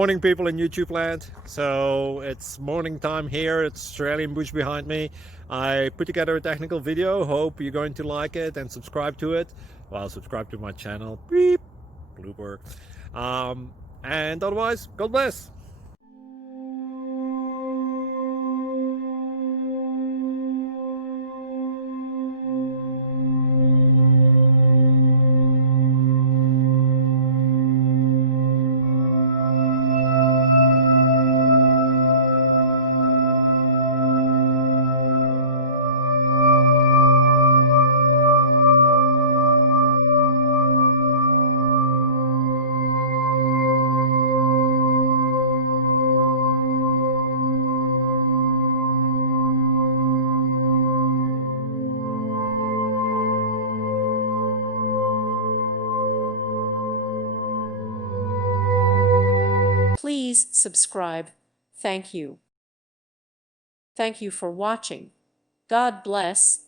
Morning people in YouTube land. So it's morning time here. It's Australian bush behind me. I put together a technical video. Hope you're going to like it and subscribe to it. Well, subscribe to my channel. Beep. Blooper. And otherwise, God bless. Please subscribe. Thank you. Thank you for watching. God bless.